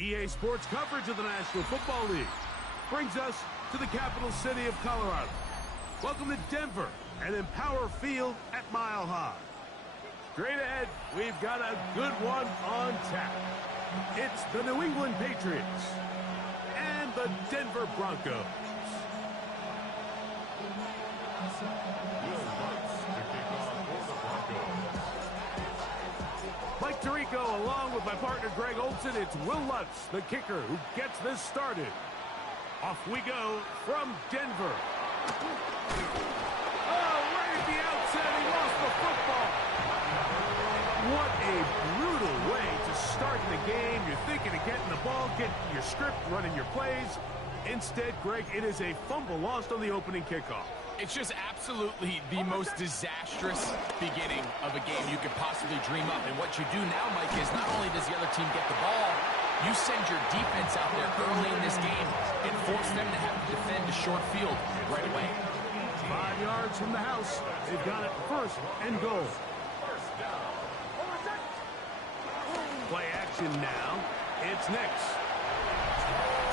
EA Sports coverage of the National Football League brings us to the capital city of Colorado. Welcome to Denver and Empower Field at Mile High. Straight ahead, we've got a good one on tap. It's the New England Patriots and the Denver Broncos. Mike Tirico, along with my partner Greg Olson, it's Will Lutz, the kicker, who gets this started. Off we go from Denver. Oh, right at the outset, he lost the football. What a brutal way to start the game. You're thinking of getting the ball, getting your script, running your plays. Instead, Greg, it is a fumble lost on the opening kickoff. It's just absolutely the most disastrous beginning of a game you could possibly dream up. And what you do now, Mike, is not only does the other team get the ball, you send your defense out there early in this game and force them to have to defend a short field right away. 5 yards from the house. They've got it first and goal. Play action now. It's next.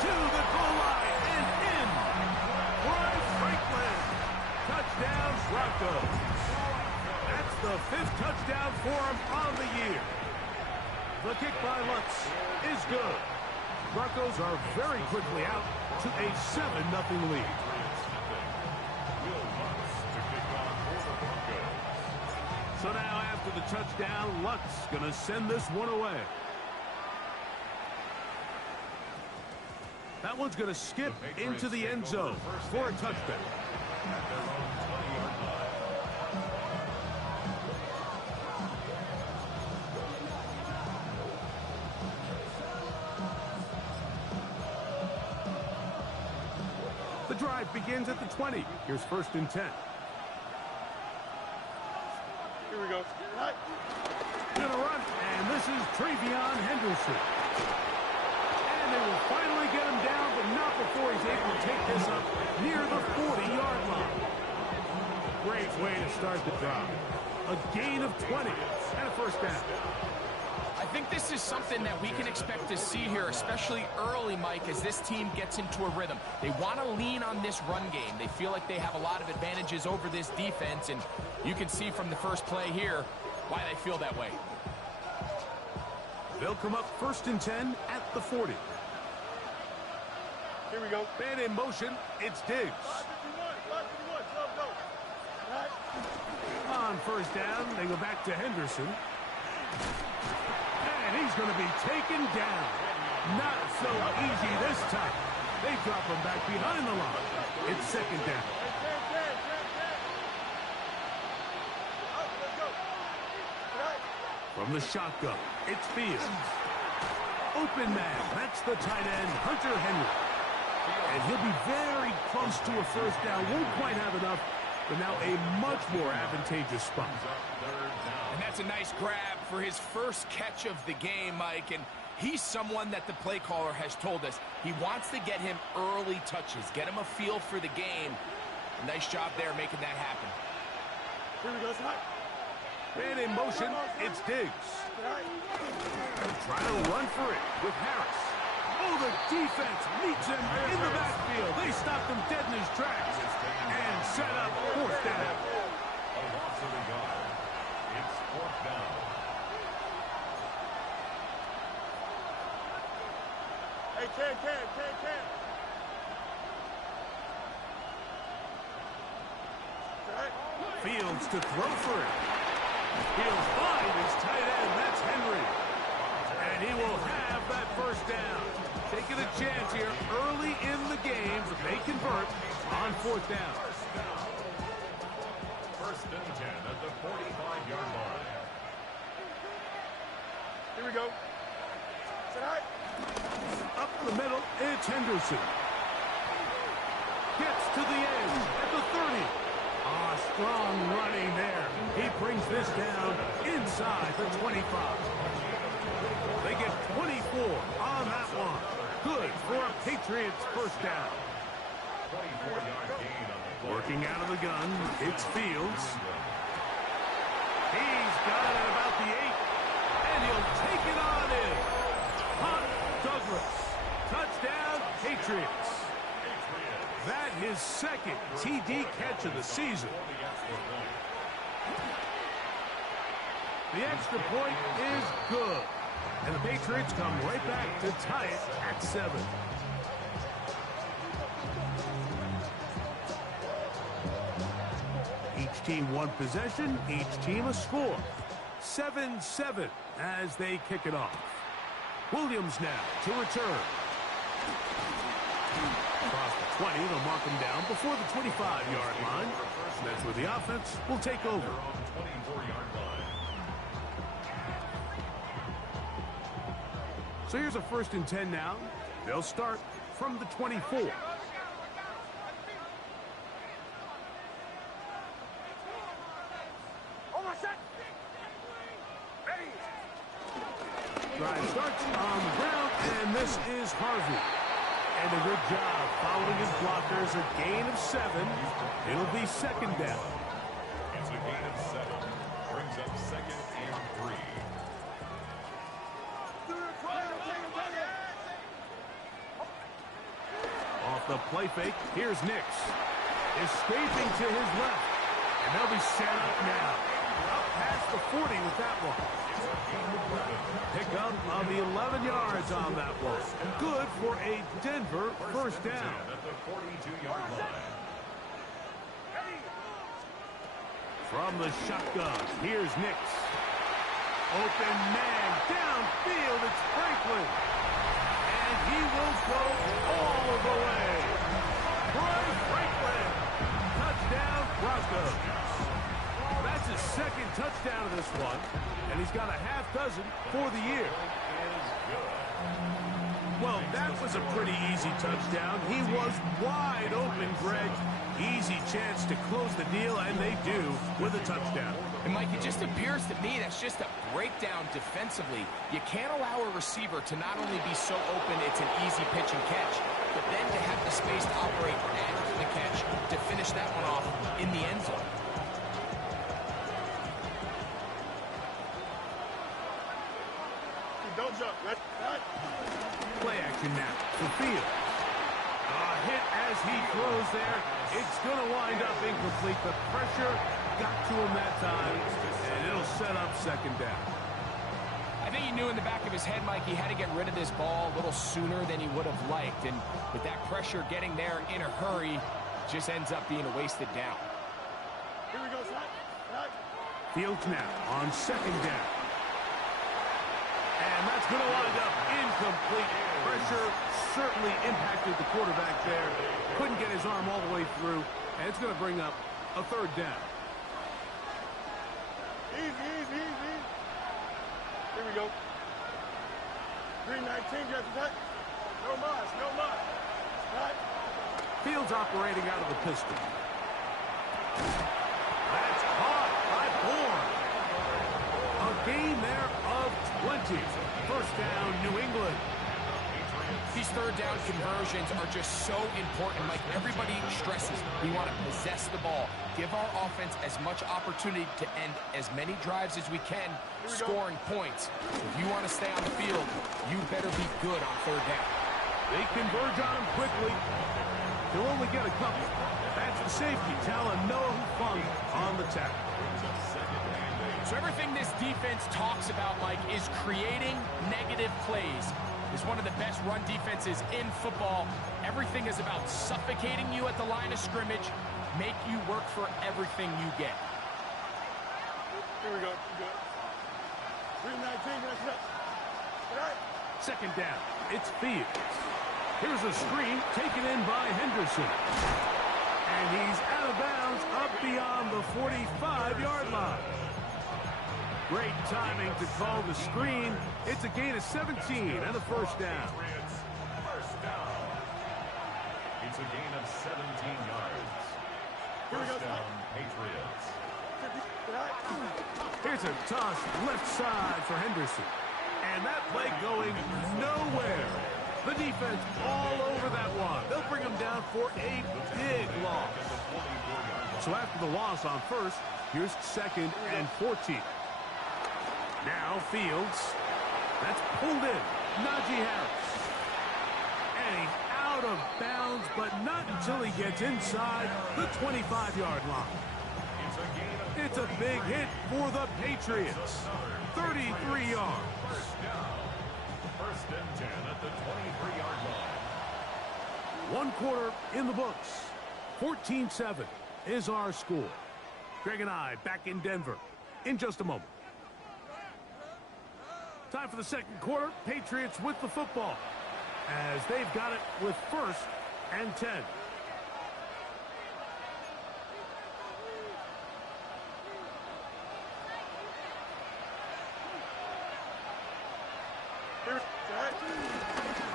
To the goal line and in. Bryce Franklin. Touchdown, Broncos. That's the 5th touchdown for him on the year. The kick by Lutz is good. Broncos are very quickly out to a 7-0 lead. So now after the touchdown, Lutz going to send this one away. That one's going to skip into the end zone for a touchback. The drive begins at the 20. Here's 1st and 10. Here we go. Gonna run, and this is Travion Henderson. And they will finally get him down, but not before he's able to take this up near the 40-yard line. Great way to start the drive. A gain of 20 and a 1st down. I think this is something that we can expect to see here, especially early, Mike, as this team gets into a rhythm. They want to lean on this run game. They feel like they have a lot of advantages over this defense, and you can see from the first play here why they feel that way. They'll come up 1st and 10 at the 40. Here we go. Man in motion, it's Diggs. 551, go. On 1st down, they go back to Henderson. And he's going to be taken down. Not so easy this time. They drop him back behind the line. It's 2nd down. From the shotgun, it's Fields. Open man, that's the tight end, Hunter Henry. And he'll be very close to a 1st down. Won't quite have enough, but now a much more advantageous spot. And that's a nice grab for his first catch of the game, Mike. And he's someone that the play caller has told us he wants to get him early touches, get him a feel for the game. Nice job there making that happen. Here we go, tonight. Man in motion, it's Diggs. Trying to run for it with Harris. Oh, the defense meets him in the backfield. They stopped him dead in his tracks and set up 4th down. It's 4th down. Hey, Ken. Fields to throw for it. He'll find his tight end. That's Henry. And he will have that 1st down. Taking a chance here early in the game, but they convert on 4th down. 1st and 10 at the 45-yard line. Here we go. Tonight. Up the middle, it's Henderson. Gets to the edge at the 30. Strong running there. He brings this down inside the 25. They get 24 on that one. Good for a Patriots 1st down. 24-yard gain on the play. Working out of the gun, it's Fields. He's got it at about the 8, and he'll take it on in. Hunt does regardless. Touchdown, Patriots. That his second TD catch of the season. The extra point is good. And the Patriots come right back to tie it at 7. Each team one possession, each team a score. 7-7 as they kick it off. Williams now to return. Across the 20, they'll mark him down before the 25-yard line. That's where the offense will take over. So here's a 1st and 10 now. They'll start from the 24. Drive starts on the ground, and this is Harvey. And a good job following his blockers. A gain of 7. It'll be 2nd down. It's a gain of 7. Brings up 2nd and 3. Off the play fake, here's Nix. Escaping to his left. And they'll be set up now. Up past the 40 with that one. Pickup of 11 yards on that one. Good for a Denver 1st down. At the 42-yard line. From the shotgun, here's Nix. Open man, downfield, it's Franklin. And he will go all the way. Brian Franklin. Touchdown, Broncos. That's his 2nd touchdown of this one. And he's got a half dozen for the year. Well, that was a pretty easy touchdown. He was wide open, Greg. Easy chance to close the deal, and they do with a touchdown. And, Mike, it just appears to me that's just a breakdown defensively. You can't allow a receiver to not only be so open it's an easy pitch and catch, but then to have the space to operate after the catch to finish that one off in the end zone. Don't jump. Play action now for Field. A hit as he throws there. It's going to wind up incomplete. The pressure got to him that time, and it'll set up 2nd down. I think he knew in the back of his head, Mike, he had to get rid of this ball a little sooner than he would have liked. And with that pressure getting there in a hurry, just ends up being a wasted down. Here we go, son. Fields now on 2nd down. And that's going to wind up incomplete. Pressure certainly impacted the quarterback there. Couldn't get his arm all the way through. And it's going to bring up a 3rd down. Easy. Here we go. 319, just cut. No mas. Cut. Fields operating out of the pistol. That's caught by Bourne. A gain there of 20. 1st down, New England. These 3rd down conversions are just so important. Like everybody stresses, we want to possess the ball. Give our offense as much opportunity to end as many drives as we can, scoring points. If you want to stay on the field, you better be good on 3rd down. They converge on him quickly. He'll only get a couple. That's the safety, Noah Hufanga on the tackle. So everything this defense talks about, Mike, is creating negative plays. It's one of the best run defenses in football. Everything is about suffocating you at the line of scrimmage, make you work for everything you get. Here we go. 319, just cut. 2nd down, it's Fields. Here's a screen taken in by Henderson. And he's out of bounds up beyond the 45-yard line. Great timing to call the screen. It's a gain of 17 and a 1st down. It's a gain of 17 yards. 1st down, Patriots. Here's a toss left side for Henderson. And that play going nowhere. The defense all over that one. They'll bring him down for a big loss. So after the loss on 1st, here's 2nd and 14. Now Fields. That's pulled in. Najee Harris. of bounds, but not until he gets inside the 25-yard line. It's a big hit for the Patriots. 33 yards. First and 10 at the 23-yard line. One quarter in the books. 14-7 is our score. Greg and I back in Denver in just a moment. Time for the second quarter. Patriots with the football as they've got it with 1st and 10.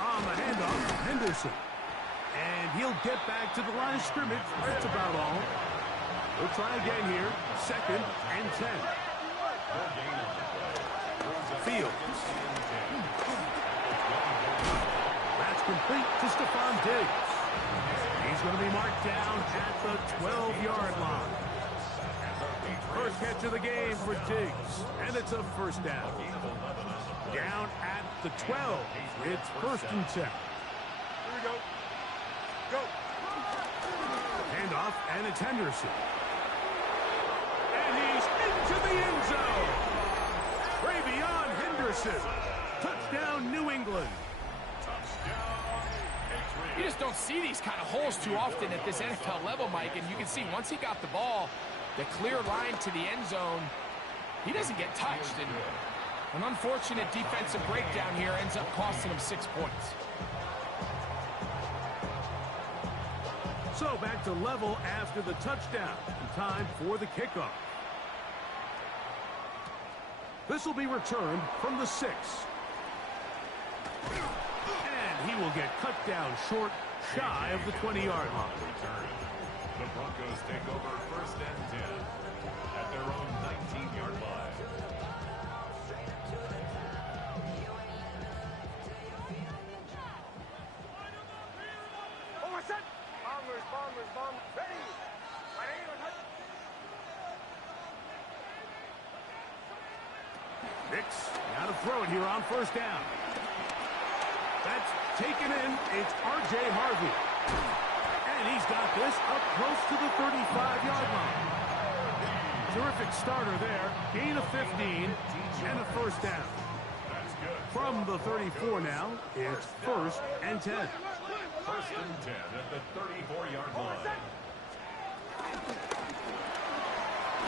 On the handoff, Henderson. And he'll get back to the line of scrimmage. That's about all. We'll try again here. 2nd and 10. Fields. That's complete to Stephon Diggs. He's going to be marked down at the 12-yard line. First catch of the game for Diggs. And it's a first down. Down at the 12. It's 1st and 10. Here we go. Go. Handoff, and it's Henderson. And he's into the end zone. Gravy on Henderson. Touchdown, New England. You just don't see these kind of holes too often at this NFL level, Mike. And you can see once he got the ball, the clear line to the end zone, he doesn't get touched. And an unfortunate defensive breakdown here ends up costing him 6 points. So back to level after the touchdown. Time for the kickoff. This will be returned from the 6. And he will get cut down short, shy of the 20-yard line. The Broncos take over 1st and 10 at their own 19-yard line. Bomb. Ready. Nix, now to throw it here on 1st down. That's taken in. It's R.J. Harvey. And he's got this up close to the 35-yard line. Terrific starter there. Gain of 15 and a 1st down. From the 34 now, it's 1st and 10. 1st and 10 at the 34-yard line.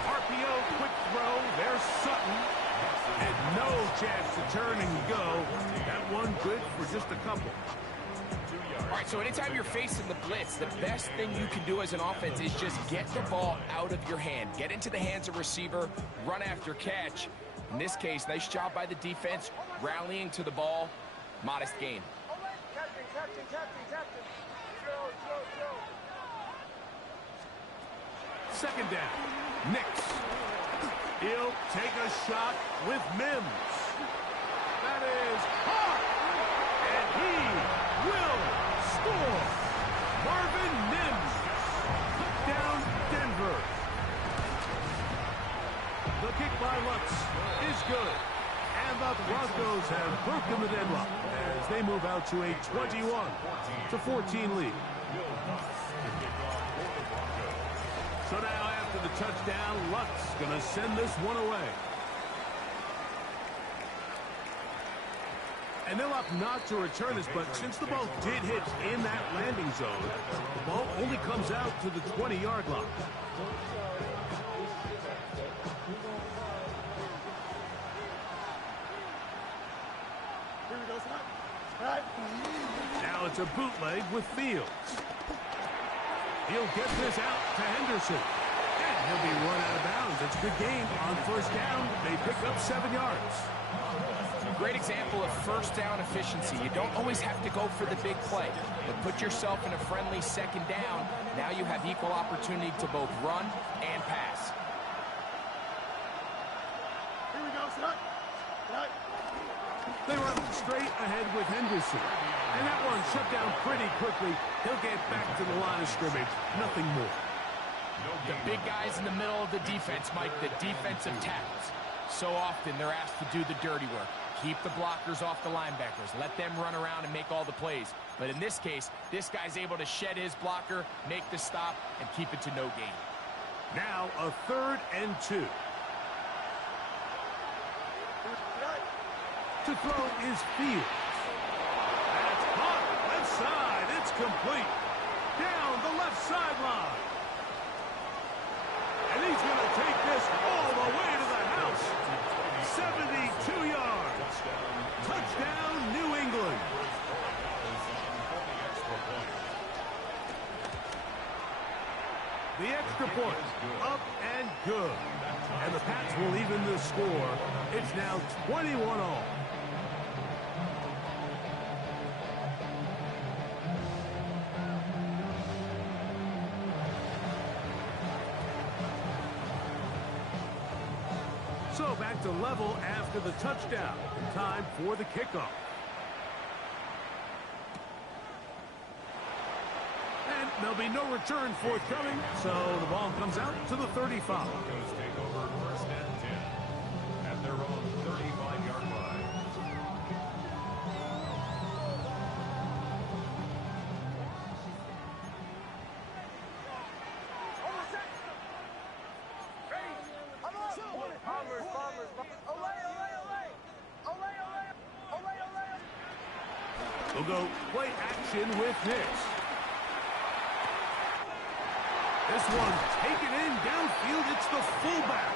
RPO, quick throw. There's Sutton. And no chance to turn and go. That one good for just a couple. All right, so anytime you're facing the blitz, the best thing you can do as an offense is just get the ball out of your hand. Get into the hands of receiver, run after catch. In this case, nice job by the defense, rallying to the ball. Modest gain. Captain. Go. 2nd down. Nix. He'll take a shot with Mims. That is hard. And he will score. Marvin Mims. Down Denver. The kick by Lutz is good. And the Broncos have broken the deadlock as they move out to a 21-14 lead. So now after the touchdown, Lutz going to send this one away. And they'll opt not to return this, but since the ball did hit in that landing zone, the ball only comes out to the 20-yard line. Now it's a bootleg with Fields. He'll get this out to Henderson. And he'll be run out of bounds. It's a good game on 1st down. They pick up 7 yards. Great example of 1st down efficiency. You don't always have to go for the big play, but put yourself in a friendly 2nd down. Now you have equal opportunity to both run and pass. Here we go, Scott. They run straight ahead with Henderson. And that one shut down pretty quickly. He'll get back to the line of scrimmage. Nothing more. The big guys in the middle of the defense, Mike, the defensive tackles. So often they're asked to do the dirty work. Keep the blockers off the linebackers. Let them run around and make all the plays. But in this case, this guy's able to shed his blocker, make the stop, and keep it to no gain. Now a 3rd and 2. To throw is Fields. That's caught. Left side. It's complete. Down the left sideline. And he's going to take this all the way to the house. 72 yards. Touchdown, New England. The extra point, up and good. And the Pats will even the score. It's now 21-all. So back to level after the touchdown. Time for the kickoff. And there'll be no return forthcoming, so the ball comes out to the 35. Broncos take over 1st and 10 at their own 35-yard line. We'll go play action with Hicks. This one taken in downfield. It's the fullback.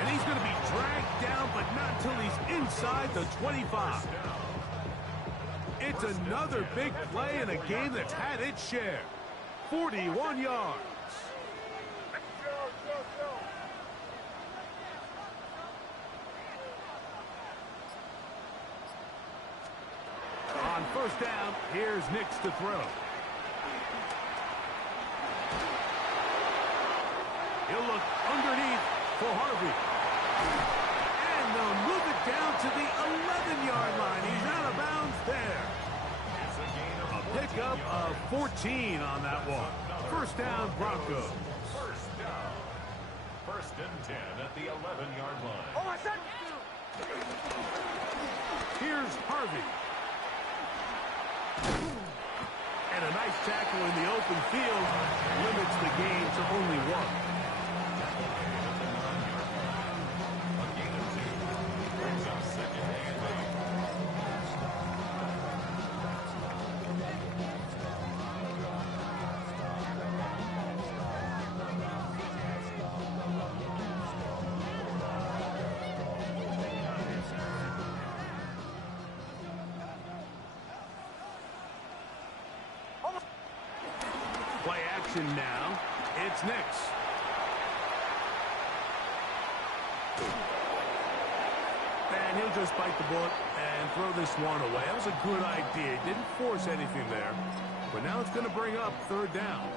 And he's going to be dragged down, but not until he's inside the 25. It's another big play in a game that's had its share. 41 yards. On 1st down, here's Nix to throw. He'll look underneath for Harvey. And they'll move it down to the 11-yard line. He's out of bounds there. A pickup of 14 on that one. 1st down, Broncos. 1st down. 1st and 10 at the 11-yard line. Here's Harvey. And a nice tackle in the open field limits the game to only 1. Play action now. It's Nix. And he'll just bite the bullet and throw this one away. That was a good idea. Didn't force anything there. But now it's going to bring up 3rd down.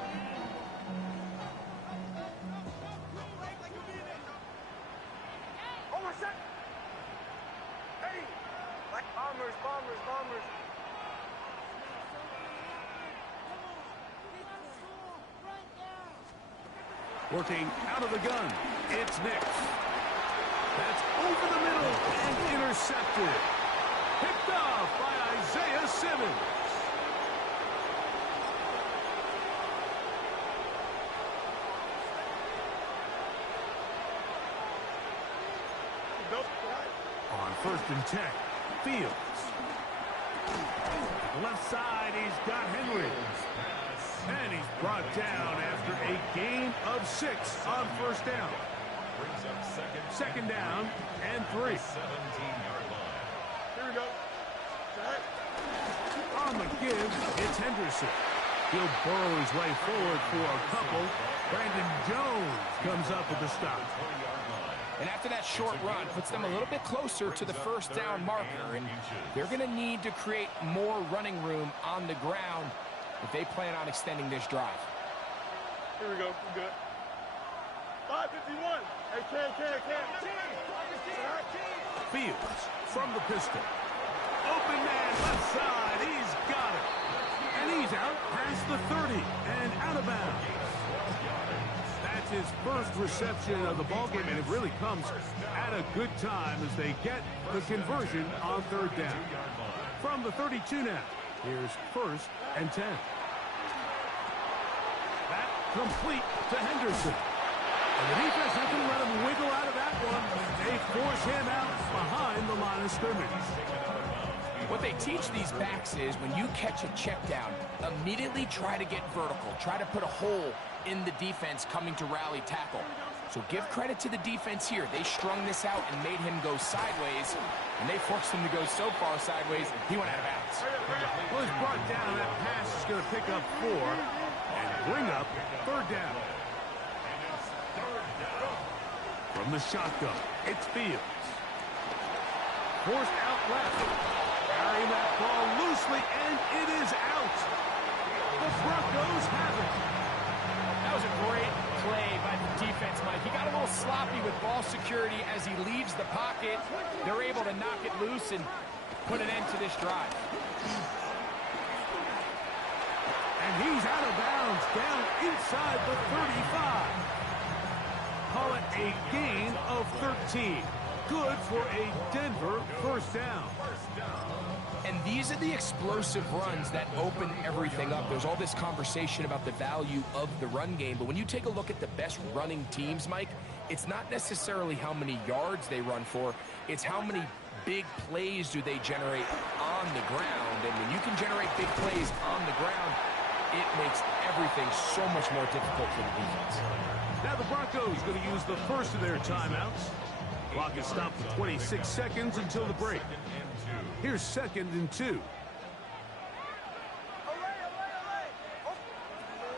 Working out of the gun, it's Nix. That's over the middle and intercepted. Picked off by Isaiah Simmons. On 1st and 10, Fields. Left side, he's got Henry. And he's brought down after a gain of 6 on 1st down. 2nd down and 3. 17-yard line. Here we go. On the give, it's Henderson. He'll burrow his way forward for a couple. Brandon Jones comes up with the stop. And after that short run, puts them a little bit closer to the 1st down marker. And they're going to need to create more running room on the ground if they plan on extending this drive. Here we go. We're good. 5:51. Hey, can. Fields from the pistol. Open man left side. He's got it. And he's out past the 30 and out of bounds. That's his first reception of the ballgame, and it really comes at a good time as they get the conversion on third down. From the 32 now, here's 1st and 10. That complete to Henderson. And the defense not going to let him wiggle out of that one. They force him out behind the line of scrimmage. What they teach these backs is when you catch a check down, immediately try to get vertical. Try to put a hole in the defense coming to rally tackle. So give credit to the defense here. They strung this out and made him go sideways, and they forced him to go so far sideways, he went out of bounds. Was brought down. That pass is going to pick up 4 and bring up third down. From the shotgun, it's Fields. Forced out left. Carrying that ball loosely, and it is out. The Broncos have it. That was a great play by the defense, Mike. He got a little sloppy with ball security as he leaves the pocket. They're able to knock it loose and put an end to this drive. And he's out of bounds, down inside the 35. Call it a gain of 13. Good for a Denver first down. And these are the explosive runs that open everything up. There's all this conversation about the value of the run game, but when you take a look at the best running teams, Mike, it's not necessarily how many yards they run for, it's how many big plays do they generate on the ground. And when you can generate big plays on the ground, it makes everything so much more difficult for the defense. Now the Broncos going to use the first of their timeouts. Clock is stopped for 26 seconds until the break. Here's 2nd and 2.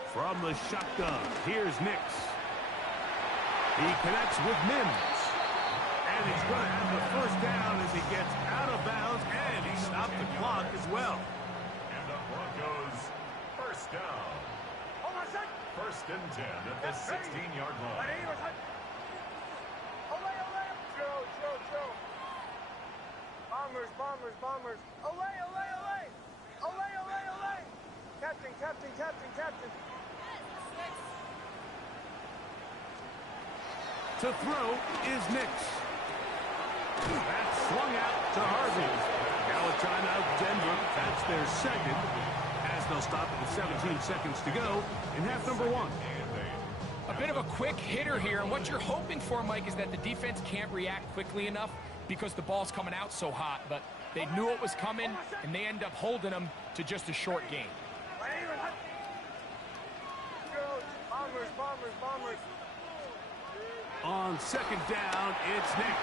From the shotgun, here's Nix. He connects with Mims. And he's going to have the first down as he gets out of bounds, and he stopped the clock as well. And the Broncos first down. 1st and 10 at the 16-yard line. Bombers. Olay. Captain. To throw is Nix. That's swung out to Harvey. Now a timeout, Denver. That's their second, as they'll stop it with 17 seconds to go in half number 1. A bit of a quick hitter here, and what you're hoping for, Mike, is that the defense can't react quickly enough because the ball's coming out so hot, but they knew it was coming, and they end up holding them to just a short gain. Bombers. On 2nd down, it's Nix.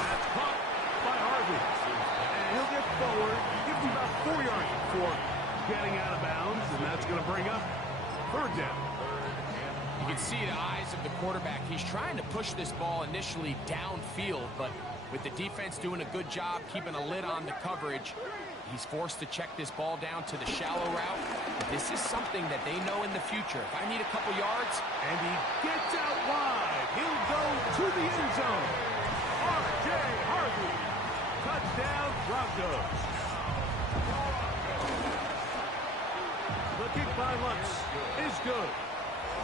That's caught by Harvey. And he'll get forward. Gives him about 4 yards before getting out of bounds, and that's going to bring up third down. You can see the eyes of the quarterback. He's trying to push this ball initially downfield, but with the defense doing a good job keeping a lid on the coverage, he's forced to check this ball down to the shallow route. This is something that they know in the future. If I need a couple yards, and he gets out wide. He'll go to the end zone. R.J. Harvey. Touchdown, Broncos. The kick by Lutz is good.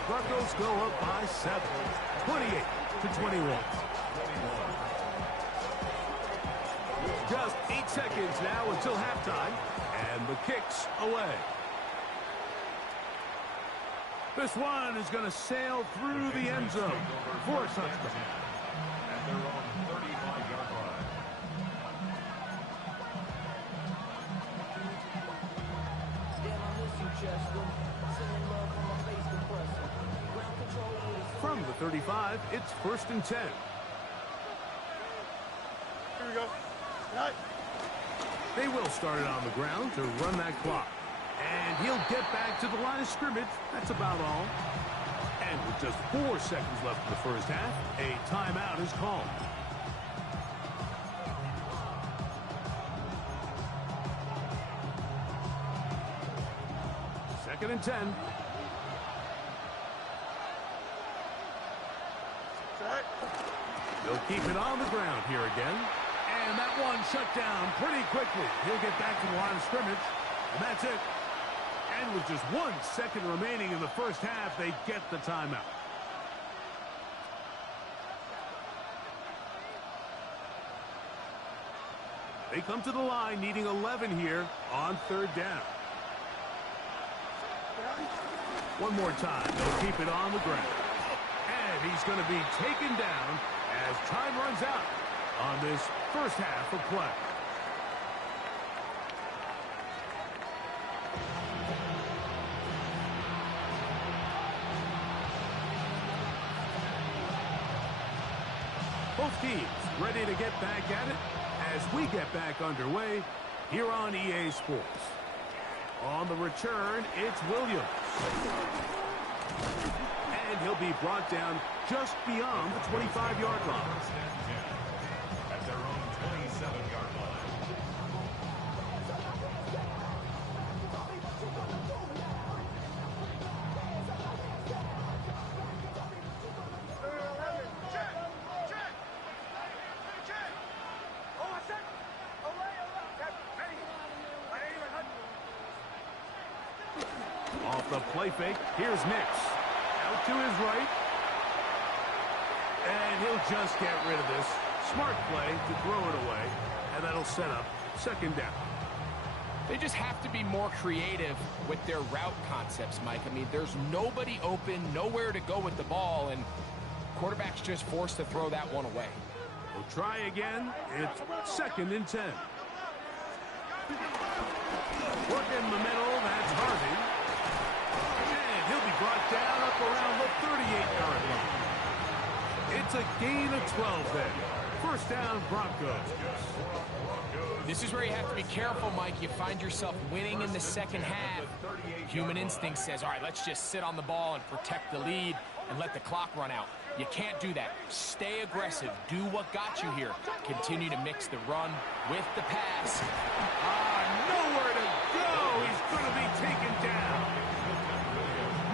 Broncos go up by 7, 28-21. Just 8 seconds now until halftime, and the kick's away. This one is going to sail through the end zone for a touchdown. At their own 35-yard line. From the 35, it's 1st and 10. Here we go. Right. They will start it on the ground to run that clock. And he'll get back to the line of scrimmage. That's about all. And with just 4 seconds left in the first half, a timeout is called. Second and 10. They'll keep it on the ground here again. And that one shut down pretty quickly. He'll get back to the line of scrimmage. And that's it. And with just 1 second remaining in the first half, they get the timeout. They come to the line needing 11 here on third down. One more time. They'll keep it on the ground. And he's going to be taken down as time runs out on this first half of play. Both teams ready to get back at it as we get back underway here on EA Sports. On the return, it's Williams. And he'll be brought down just beyond the 25-yard line. At their own 27-yard line. Off the play fake, here's Nix. Out to his right. And he'll just get rid of this. Smart play to throw it away. And that'll set up second down. They just have to be more creative with their route concepts, Mike. I mean, there's nobody open, nowhere to go with the ball, and quarterback's just forced to throw that one away. We'll try again. It's 2nd and 10. Work in the middle, that's Harvey. And he'll be brought down up around the 38-yard line. It's a gain of 12 there. First down, Broncos. This is where you have to be careful, Mike. You find yourself winning in the second half. Human instinct says, all right, let's just sit on the ball and protect the lead and let the clock run out. You can't do that. Stay aggressive. Do what got you here. Continue to mix the run with the pass. Nowhere to go. He's going to be taken down.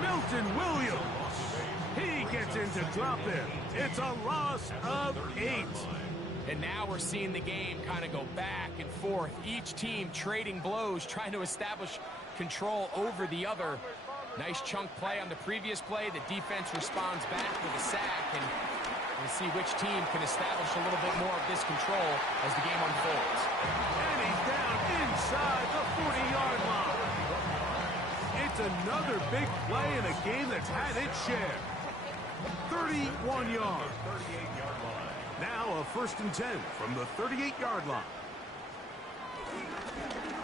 Milton Williams. He gets in to drop it. It's a loss of 8. And now we're seeing the game kind of go back and forth. Each team trading blows, trying to establish control over the other. Nice chunk play on the previous play. The defense responds back with a sack, and we'll see which team can establish a little bit more of this control as the game unfolds. And he's down inside the 40-yard line. It's another big play in a game that's had its share. 31 yards. Now a 1st and 10 from the 38-yard line.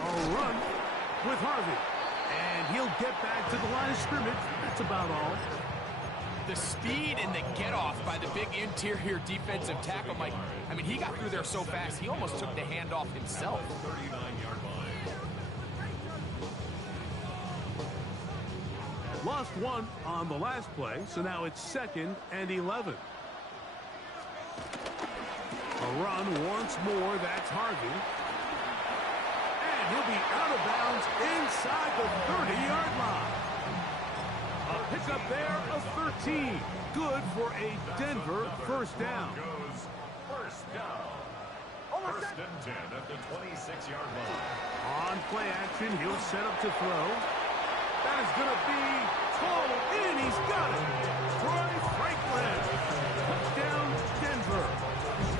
A run with Harvey. And he'll get back to the line of scrimmage. That's about all. The speed and the get-off by the big interior defensive tackle, Mike. I mean, he got through there so fast, he almost took the handoff himself. 39-yard line. Lost one on the last play, so now it's 2nd and 11. A run once more, that's Harvey. And he'll be out of bounds inside the 30-yard line. A pickup there of 13. Good for a Denver first down. Goes first down. 1st and 10 at the 26-yard line. On play action, he'll set up to throw. That is going to be tall in. He's got it. Troy Franklin. Touchdown, Denver.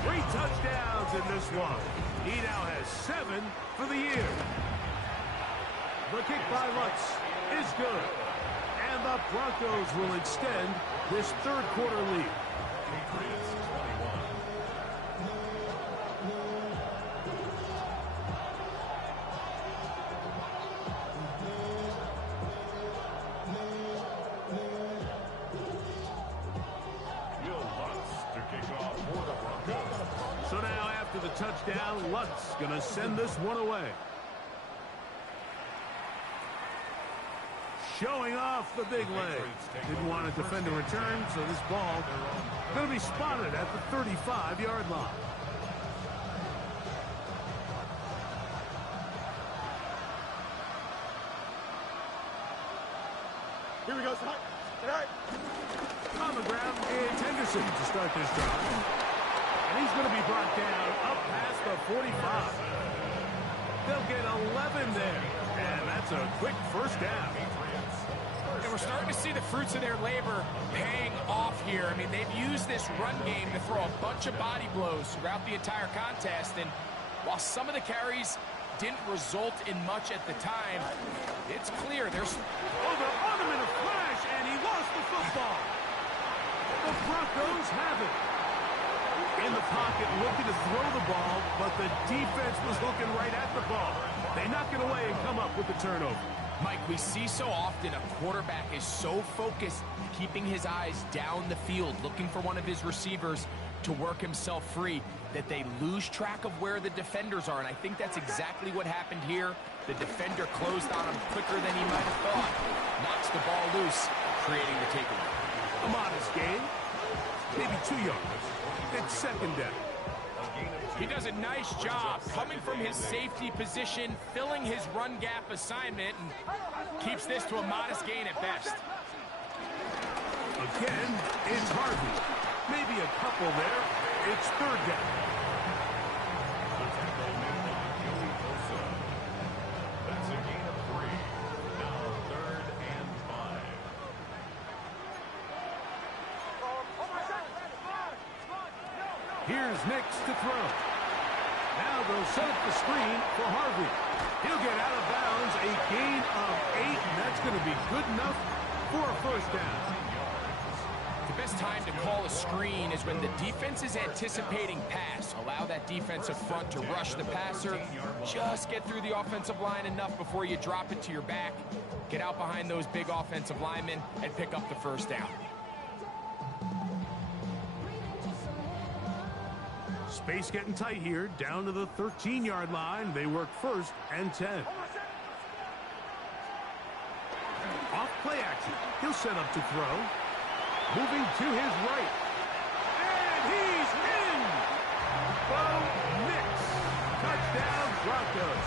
3 touchdowns in this one. He now has 7 for the year. The kick by Lutz is good. And the Broncos will extend this third quarter lead. Patriots 21. Will Lutz to kick off for the Broncos. So now after the touchdown, Lutz going to send this one away. Showing off the big leg. Didn't want to defend a return, so this ball going to be spotted at the 35-yard line. Here we go, son. Tonight. On the ground is Henderson to start this drive. And he's going to be brought down up past the 45. They'll get 11 there. And that's a quick first down. And we're starting to see the fruits of their labor paying off here. I mean, they've used this run game to throw a bunch of body blows throughout the entire contest, and While some of the carries didn't result in much at the time, it's clear there's... Oh, they're on him in a flash, and he lost the football. The Broncos have it. In the pocket, looking to throw the ball, but the defense was looking right at the ball. They knock it away and come up with the turnover. Mike, we see so often a quarterback is so focused, keeping his eyes down the field, looking for one of his receivers to work himself free, that they lose track of where the defenders are. And I think that's exactly what happened here. The defender closed on him quicker than he might have thought. Knocks the ball loose, creating the takeaway. A modest gain. Maybe 2 yards. It's second down. He does a nice job coming from his safety position, filling his run gap assignment, and keeps this to a modest gain at best. Again, it's Harvey. Maybe a couple there. It's third down. That's a gain of 3. Now 3rd and 5. Here's Nix to throw. Now they'll set up the screen for Harvey. He'll get out of bounds, a gain of 8, and that's going to be good enough for a first down. The best time to call a screen is when the defense is anticipating pass. Allow that defensive front to rush the passer. Just get through the offensive line enough before you drop it to your back. Get out behind those big offensive linemen and pick up the first down. Space getting tight here, down to the 13-yard line. They work 1st and 10. Off play action. He'll set up to throw. Moving to his right. And he's in! Bo Nix. Touchdown, Broncos.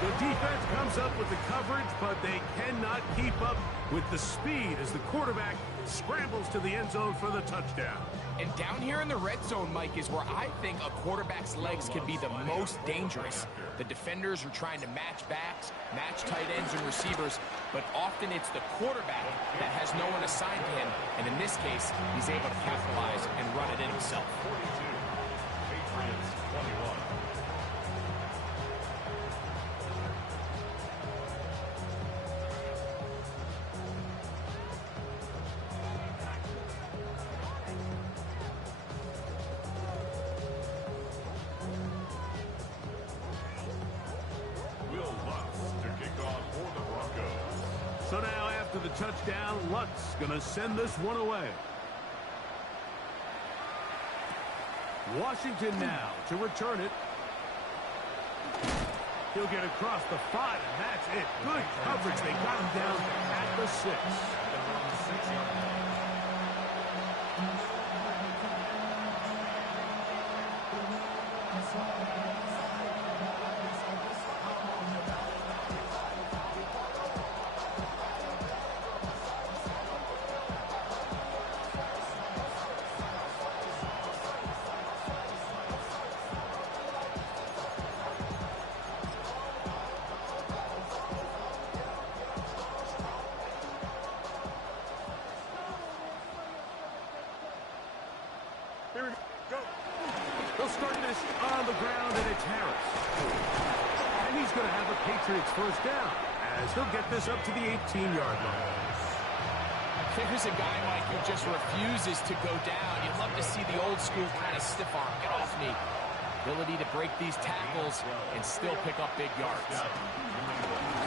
The defense comes up with the coverage, but they cannot keep up with the speed as the quarterback scrambles to the end zone for the touchdown. And down here in the red zone, Mike, is where I think a quarterback's legs can be the most dangerous. The defenders are trying to match backs, match tight ends and receivers, but often it's the quarterback that has no one assigned to him. And in this case, he's able to capitalize and run it in himself. 42. Patriots 21. So now after the touchdown, Lutz going to send this one away. Washington now to return it. He'll get across the 5, and that's it. Good coverage. They got him down at the 6. Here we go. They'll start this on the ground, and it's Harris. And he's going to have a Patriots first down as he'll get this up to the 18-yard line. There's a guy, Mike, who just refuses to go down. You'd love to see the old school kind of stiff arm. Get off me. Ability to break these tackles and still pick up big yards.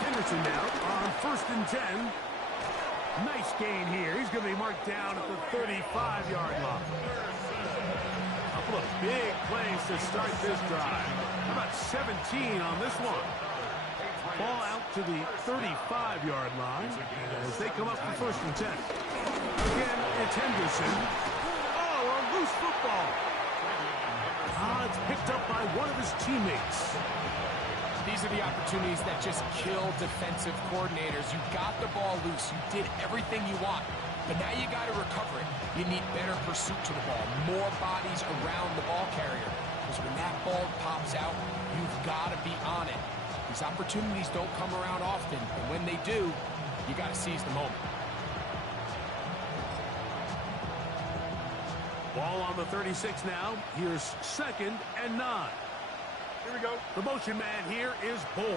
Henderson now on 1st and 10. Nice gain here. He's going to be marked down at the 35-yard line. A couple of big plays to start this drive. How about 17 on this one? Ball out to the 35-yard line as they come up for 1st and 10. Again, it's Henderson. Oh, a loose football. It's picked up by one of his teammates. These are the opportunities that just kill defensive coordinators. You got the ball loose. You did everything you want. But now you got to recover it. You need better pursuit to the ball. More bodies around the ball carrier. Because when that ball pops out, you've got to be on it. These opportunities don't come around often. And when they do, you got to seize the moment. Ball on the 36 now. Here's 2nd and 9. Here we go. The motion man here is Bourne.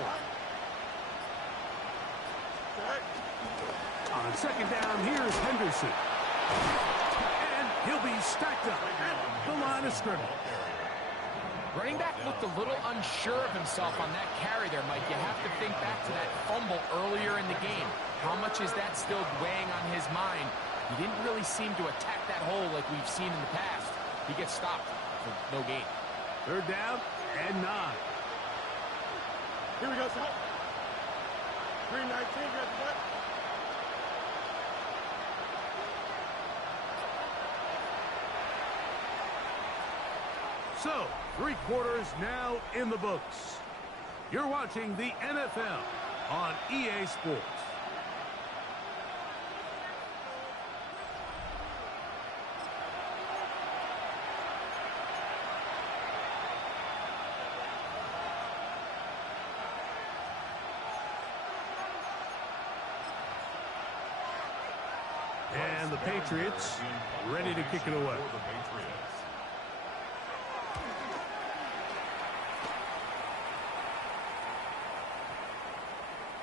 On 2nd down, here's Henderson. And he'll be stacked up at the line of scrimmage. Running back looked a little unsure of himself on that carry there, Mike. You have to think back to that fumble earlier in the game. How much is that still weighing on his mind? He didn't really seem to attack that hole like we've seen in the past. He gets stopped for no gain. 3rd down and 9. Here we go, son. 319, got the butt. So, 3 quarters now in the books. You're watching the NFL on EA Sports. And the Patriots ready to kick it away.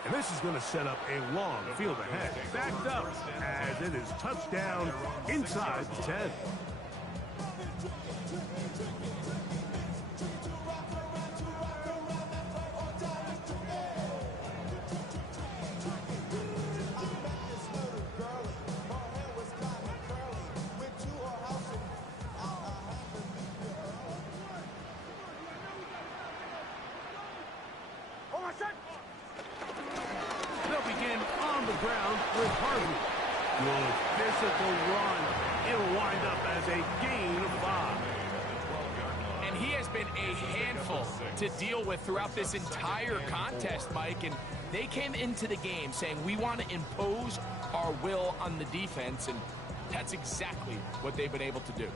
And this is going to set up a long field ahead. Backed up as it is touchdown inside the 10. Ground with Harvey. Good physical run. It'll wind up as a gain of 5. And he has been a handful to deal with throughout this entire contest, Mike. And they came into the game saying, we want to impose our will on the defense. And that's exactly what they've been able to do.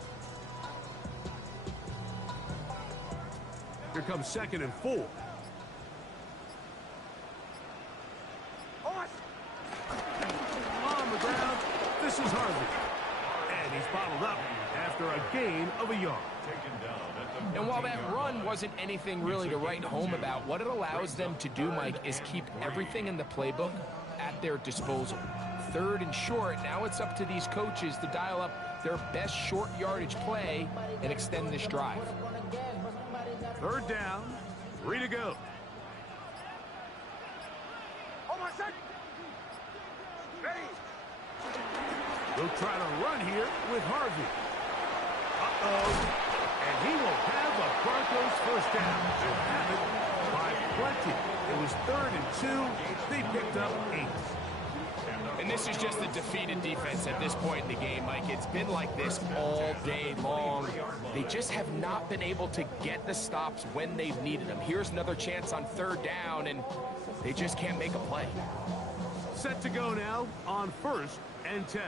Here comes 2nd and 4. This is Harvey. And he's bottled up after a gain of a yard. And while that run wasn't anything really to write home about, what it allows them to do, Mike, is keep everything in the playbook at their disposal. 3rd and short, now it's up to these coaches to dial up their best short yardage play and extend this drive. 3rd down, 3 to go. They'll try to run here with Harvey. And he will have a Broncos first down. They'll have it by plenty. It was 3rd and 2. They picked up 8. And this is just a defeated defense at this point in the game, Mike. It's been like this all day long. They just have not been able to get the stops when they've needed them. Here's another chance on 3rd down, and they just can't make a play. Set to go now on 1st and 10.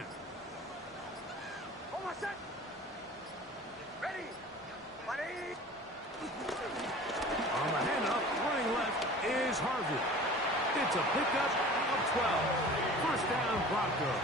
Ready. On the handoff, running left is Harvey. It's a pickup of 12. First down, Broncos.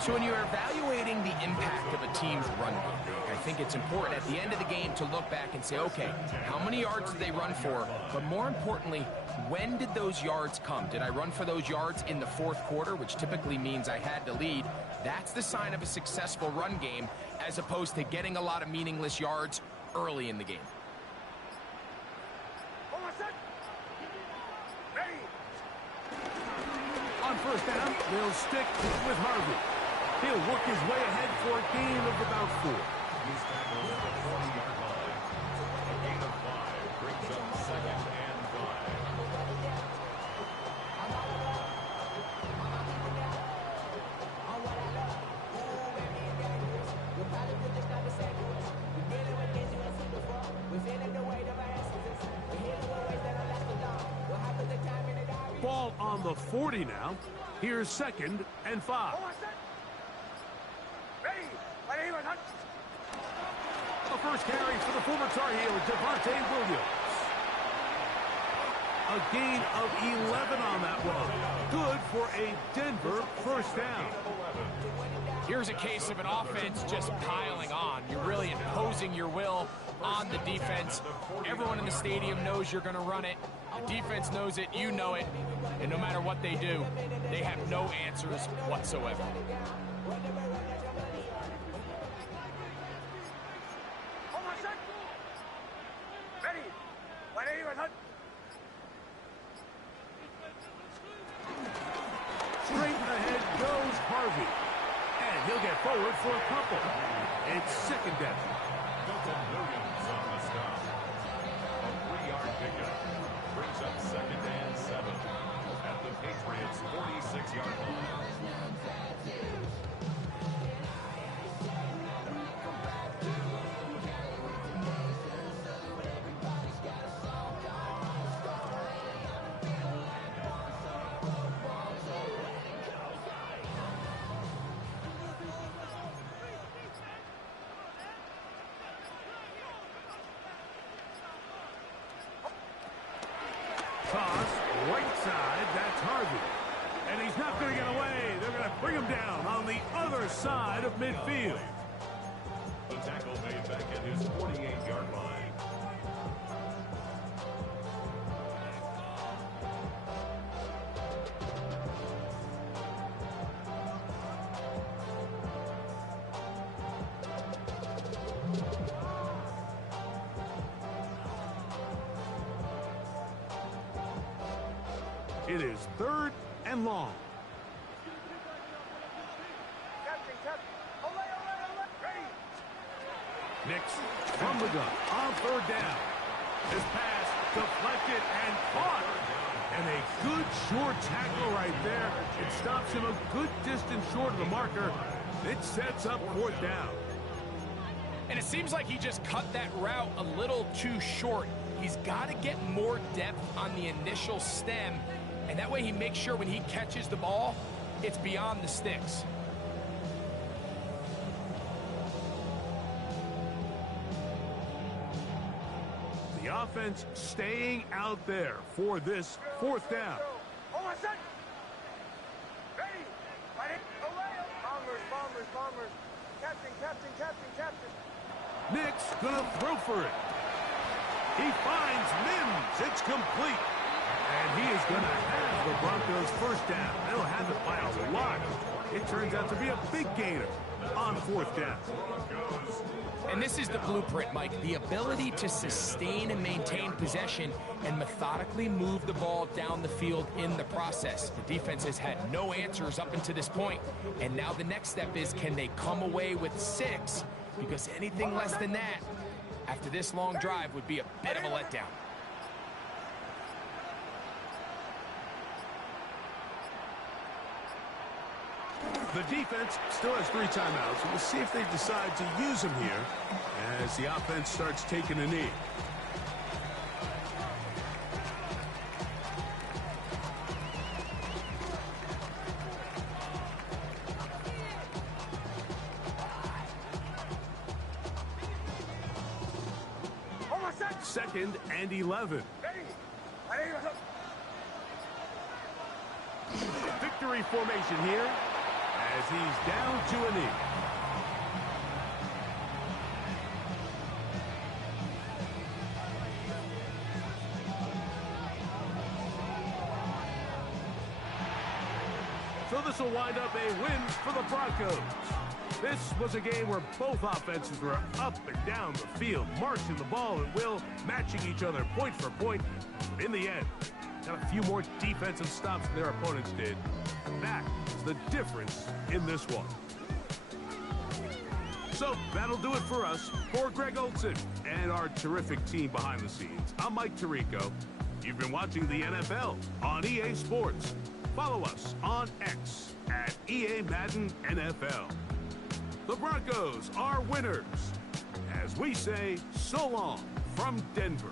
So when you're evaluating the impact of a team's run game, I think it's important at the end of the game to look back and say, okay, how many yards did they run for? But more importantly, when did those yards come? Did I run for those yards in the 4th quarter, which typically means I had to lead? That's the sign of a successful run game, as opposed to getting a lot of meaningless yards early in the game. On 1st down, they'll stick with Harvey. He'll work his way ahead for a gain of about 4. He's tackled at the 40-yard line. A gain of 5 brings up 2nd and 5. Ball on the 40 now. Here's 2nd and 5. The first carry for the former Tar Heel, Devontae Williams. A gain of 11 on that one. Good for a Denver first down. Here's a case of an offense just piling on. You're really imposing your will on the defense. Everyone in the stadium knows you're going to run it. The defense knows it, you know it. And no matter what they do, they have no answers whatsoever. Straight ahead goes Harvey. And he'll get forward for a couple. It's second down. Milton Williams on the stop. A 3-yard pickup. Brings up second and 7 at the Patriots' 46-yard line. Toss, right side, that's Harvey. And he's not going to get away. They're going to bring him down on the other side of midfield. The tackle made back at his 48-yard line. It is third and long. Nix from the gun on third down. His pass deflected and caught. And a good short tackle right there. It stops him a good distance short of the marker. It sets up fourth down. And it seems like he just cut that route a little too short. He's got to get more depth on the initial stem. And that way he makes sure when he catches the ball, it's beyond the sticks. The offense staying out there for this fourth down. Bombers. Captain. Nix gonna throw for it. He finds Mims. It's complete. And he is going to have the Broncos first down. They'll have it by a lot. It turns out to be a big gainer on fourth down. And this is the blueprint, Mike. The ability to sustain and maintain possession and methodically move the ball down the field in the process. The defense has had no answers up until this point. And now the next step is, can they come away with 6? Because anything less than that, after this long drive, would be a bit of a letdown. The defense still has 3 timeouts. We'll see if they decide to use them here as the offense starts taking a knee. Second and 11. Victory formation here as he's down to a knee. So this will wind up a win for the Broncos. This was a game where both offenses were up and down the field, marching the ball at will, matching each other point for point. But in the end, got a few more defensive stops than their opponents did. That is the difference in this one. So that'll do it for us. For Greg Olson and our terrific team behind the scenes, I'm Mike Tirico. You've been watching the NFL on EA Sports. Follow us on X at EA Madden NFL. The Broncos are winners. As we say, so long from Denver.